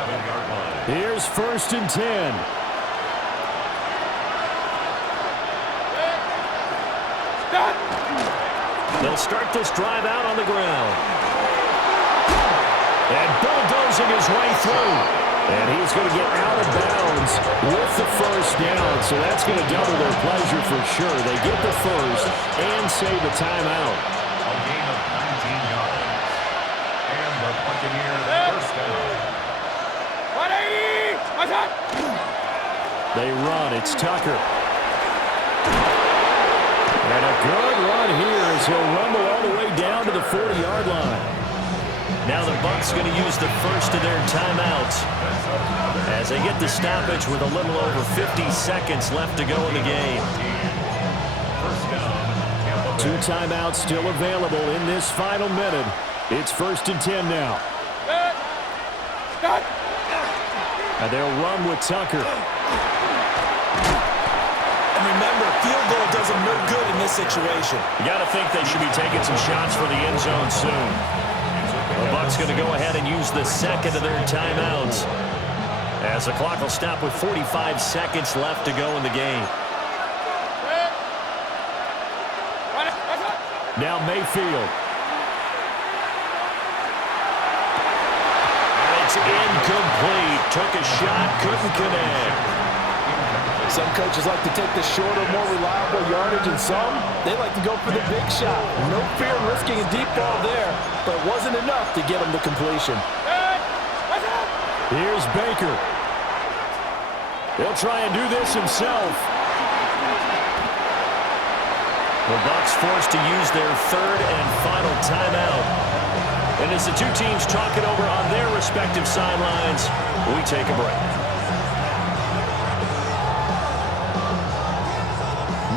7-yard line. Here's 1st and 10. They'll start this drive out on the ground. And bulldozing his way through. And he's going to get out of bounds with the 1st down. So that's going to double their pleasure for sure. They get the 1st and save a timeout. A gain of 19 yards. And the Buccaneers 1st down. 180! They run. It's Tucker. And a good run here as he'll rumble all the way down to the 40-yard line. Now the Bucs going to use the 1st of their timeouts as they get the stoppage with a little over 50 seconds left to go in the game. 2 timeouts still available in this final minute. It's 1st and 10 now. And they'll run with Tucker. And remember, field goal does them no good in this situation. You got to think they should be taking some shots for the end zone soon. The Bucs going to go ahead and use the 2nd of their timeouts as the clock will stop with 45 seconds left to go in the game. Now Mayfield. And it's incomplete. Took a shot, couldn't connect. Some coaches like to take the shorter, more reliable yardage, and some, they like to go for the big shot. No fear in risking a deep ball there, but it wasn't enough to get him to completion. Here's Baker. He'll try and do this himself. The Bucs forced to use their 3rd and final timeout. And as the two teams talk it over on their respective sidelines, we take a break.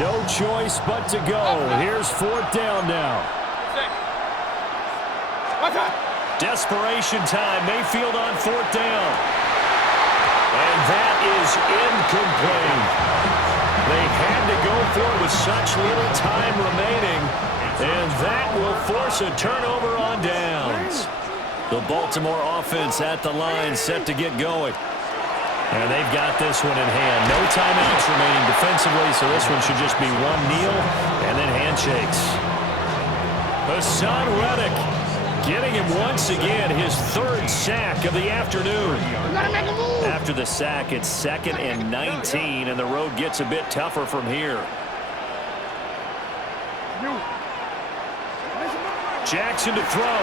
No choice but to go. Here's 4th down now. Desperation time. Mayfield on 4th down. And that is incomplete. They had to go for it with such little time remaining. And that will force a turnover on downs. The Baltimore offense at the line set to get going. And they've got this one in hand. No timeouts remaining defensively, so this one should just be one kneel and then handshakes. Hassan Reddick getting him once again his 3rd sack of the afternoon. After the sack, it's 2nd and 19, and the road gets a bit tougher from here. Jackson to throw.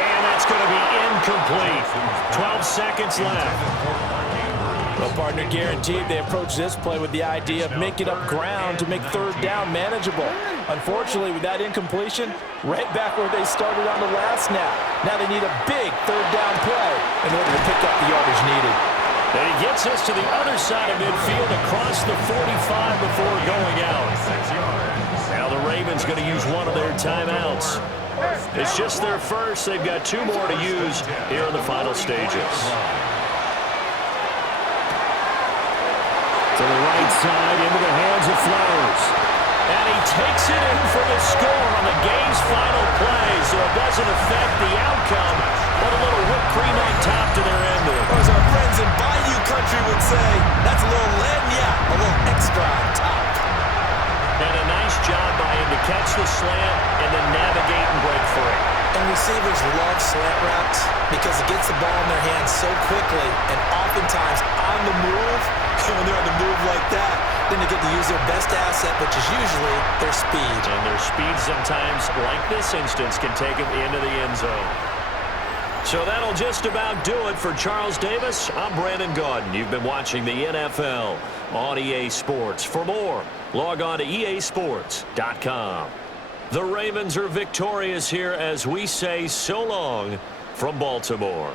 And that's going to be incomplete. 12 seconds left. Well, partner, guaranteed they approach this play with the idea of making up ground to make 3rd down manageable. Unfortunately, with that incompletion, right back where they started on the last snap. Now they need a big 3rd down play in order to pick up the yardage needed. And he gets us to the other side of midfield across the 45 before going out. Now the Ravens going to use one of their timeouts. It's just their 1st. They've got 2 more to use here in the final stages. To the right side, into the hands of Flowers. And he takes it in for the score on the game's final play, so it doesn't affect the outcome, but a little whipped cream on top to their ending. Or as our friends in Bayou Country would say, that's a little lagniappe, a little extra on top. And a nice job by him to catch the slant and then navigate and break free. And receivers love slant routes because it gets the ball in their hands so quickly and oftentimes on the move. When they're on the move like that, then they get to use their best asset, which is usually their speed. And their speed sometimes, like this instance, can take them into the end zone. So that'll just about do it for Charles Davis. I'm Brandon Gaudin. You've been watching the NFL on EA Sports. For more, log on to easports.com. The Ravens are victorious here as we say so long from Baltimore.